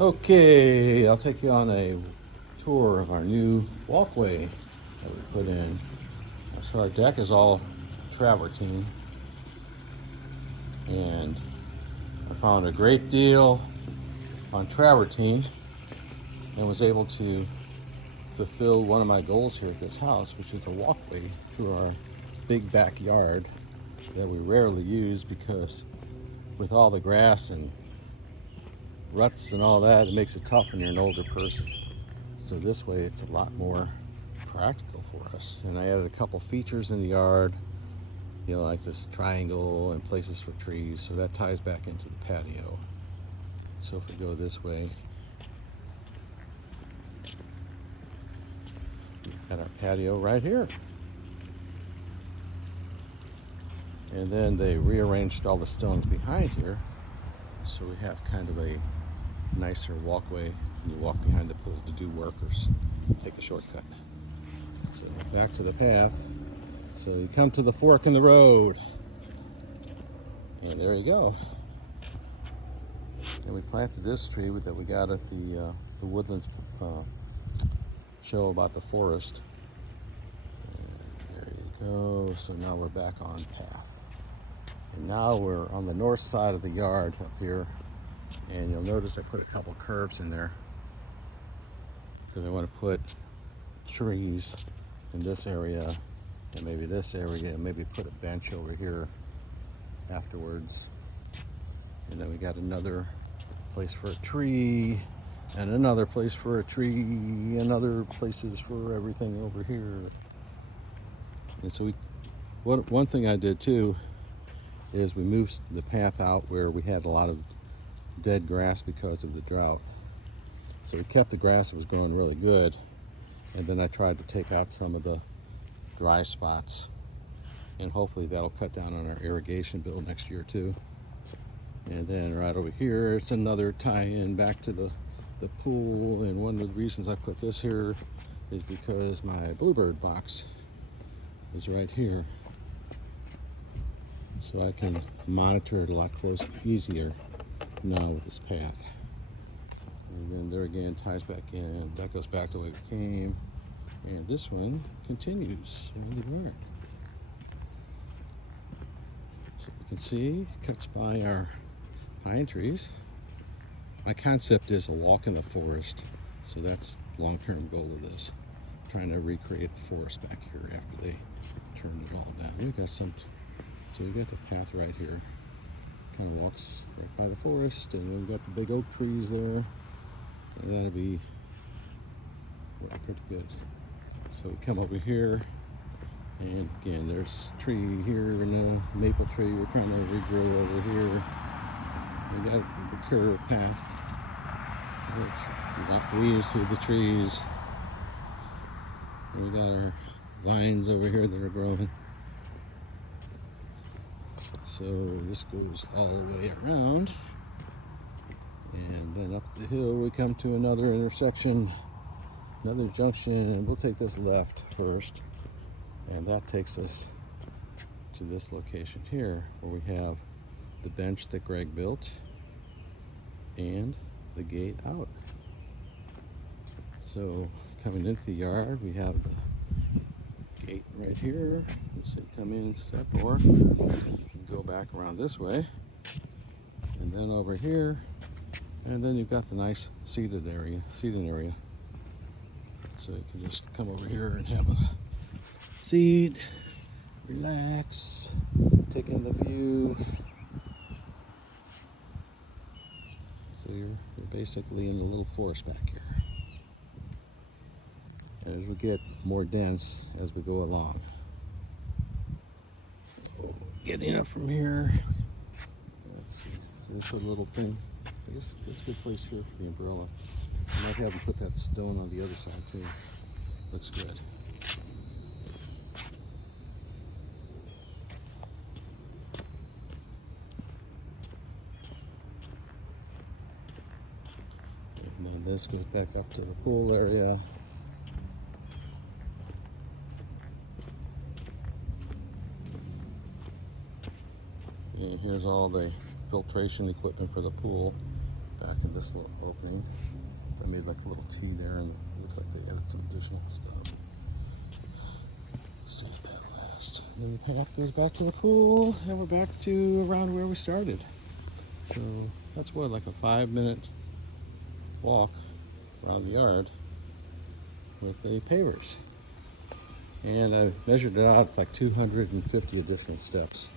Okay, I'll take you on a tour of our new walkway that we put in. So our deck is all travertine, and I found a great deal on travertine and was able to fulfill one of my goals here at this house, which is a walkway through our big backyard that we rarely use because with all the grass and ruts and all that, it makes it tough when you're an older person. So this way it's a lot more practical for us. And I added a couple features in the yard, like this triangle and places for trees, so that ties back into the patio. So if we go this way, we've got our patio right here. And then they rearranged all the stones behind here, so we have kind of a nicer walkway when you walk behind the pool to do work or take a shortcut. So back to the path. So you come to the fork in the road, and there you go. And we planted this tree that we got at the Woodlands show about the forest. And there you go. So now we're back on path. And now we're on the north side of the yard up here, and you'll notice I put a couple curves in there because I want to put trees in this area and maybe this area, and maybe put a bench over here afterwards. And then we got another place for a tree and another place for a tree and other places for everything over here. And so one thing I did too is we moved the path out where we had a lot of dead grass because of the drought. So we kept the grass that was growing really good, and then I tried to take out some of the dry spots, and hopefully that'll cut down on our irrigation bill next year too. And then right over here, it's another tie-in back to the pool. And one of the reasons I put this here is because my bluebird box is right here. So I can monitor it a lot closer, easier now with this path. And then there again, ties back in. That goes back the way we came. And this one continues in the yard. So you can see, cuts by our pine trees. My concept is a walk in the forest, so that's the long-term goal of this. Trying to recreate the forest back here after they turned it all down. So we got the path right here. Kind of walks right by the forest, and then we've got the big oak trees there. And that'll be pretty good. So we come over here, and again, there's a tree here and a maple tree we're trying to regrow over here. We got the curved path, which we got weaves through the trees. And we got our vines over here that are growing. So this goes all the way around, and then up the hill we come to another intersection, another junction, and we'll take this left first, and that takes us to this location here where we have the bench that Greg built and the gate out. So coming into the yard, we have the gate right here. So you come in, step or go back around this way, and then over here, and then you've got the nice seating area. So you can just come over here and have a seat, relax, take in the view. So you're basically in the little forest back here. And as we get more dense as we go along. So getting up from here, let's see. So they put a little thing. I guess that's a good place here for the umbrella. I might have them put that stone on the other side too. Looks good. And then this goes back up to the pool area. And here's all the filtration equipment for the pool back in this little opening. I made like a little T there, and it looks like they added some additional stuff. Let's see that last. And then the path goes back to the pool, and we're back to around where we started. So that's what, like a 5-minute walk around the yard with the pavers. And I measured it out, it's like 250 additional steps.